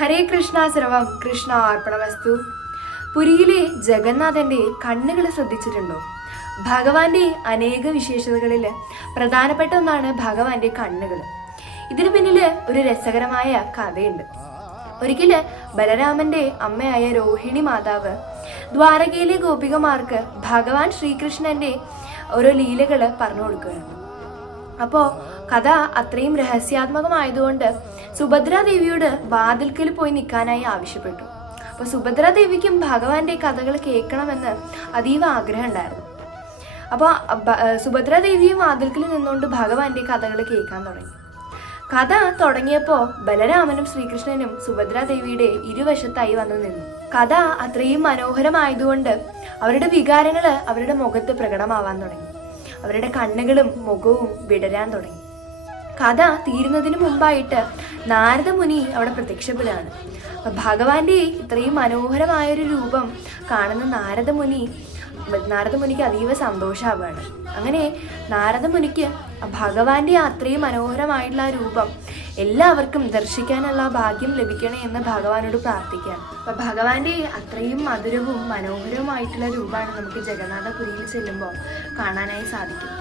ഹരേ കൃഷ്ണ സർവം കൃഷ്ണ അർപ്പണമസ്തു. പുരിയിലെ ജഗന്നാഥന്റെ കണ്ണുകൾ ശ്രദ്ധിച്ചിട്ടുണ്ടോ? ഭഗവാന്റെ അനേക വിശേഷതകളിൽ പ്രധാനപ്പെട്ട ഒന്നാണ് ഭഗവാന്റെ കണ്ണുകൾ. ഇതിനു പിന്നില് ഒരു രസകരമായ കഥയുണ്ട്. ഒരിക്കല് ബലരാമന്റെ അമ്മയായ രോഹിണി മാതാവ് ദ്വാരകയിലെ ഗോപികമാർക്ക് ഭഗവാൻ ശ്രീകൃഷ്ണന്റെ ഓരോ ലീലകള് പറഞ്ഞു കൊടുക്കുകയാണ്. അപ്പോൾ കഥ അത്രയും രഹസ്യാത്മകമായതുകൊണ്ട് സുഭദ്രാദേവിയോട് വാതിൽക്കൽ പോയി നിൽക്കാനായി ആവശ്യപ്പെട്ടു. അപ്പോൾ സുഭദ്രാദേവിക്കും ഭഗവാന്റെ കഥകൾ കേൾക്കണമെന്ന് അതീവ ആഗ്രഹം ഉണ്ടായിരുന്നു. അപ്പോൾ സുഭദ്രാദേവിയും വാതിൽക്കൽ നിന്നുകൊണ്ട് ഭഗവാന്റെ കഥകൾ കേൾക്കാൻ തുടങ്ങി. കഥ തുടങ്ങിയപ്പോൾ ബലരാമനും ശ്രീകൃഷ്ണനും സുഭദ്രാദേവിയുടെ ഇരുവശത്തായി വന്നു നിന്നു. കഥ അത്രയും മനോഹരമായതുകൊണ്ട് അവരുടെ വികാരങ്ങൾ അവരുടെ മുഖത്ത് പ്രകടമാവാൻ തുടങ്ങി. അവരുടെ കണ്ണുകളും മുഖവും വിടരാൻ തുടങ്ങി. കഥ തീരുന്നതിന് മുമ്പായിട്ട് നാരദമുനി അവിടെ പ്രത്യക്ഷപ്പെടുകയാണ്. ഭഗവാന്റെ ഇത്രയും മനോഹരമായൊരു രൂപം കാണുന്ന നാരദമുനിക്ക് അതീവ സന്തോഷമാവുകയാണ്. അങ്ങനെ നാരദമുനിക്ക് ഭഗവാന്റെ അത്രയും മനോഹരമായിട്ടുള്ള ആ രൂപം എല്ലാവർക്കും ദർശിക്കാനുള്ള ഭാഗ്യം ലഭിക്കണേ എന്ന് ഭഗവാനോട് പ്രാർത്ഥിക്കുകയാണ്. അപ്പൊ ഭഗവാന്റെ അത്രയും മധുരവും മനോഹരവുമായിട്ടുള്ള രൂപമാണ് നമുക്ക് ജഗന്നാഥപുരിയിൽ ചെല്ലുമ്പോൾ കാണാനായി സാധിക്കും.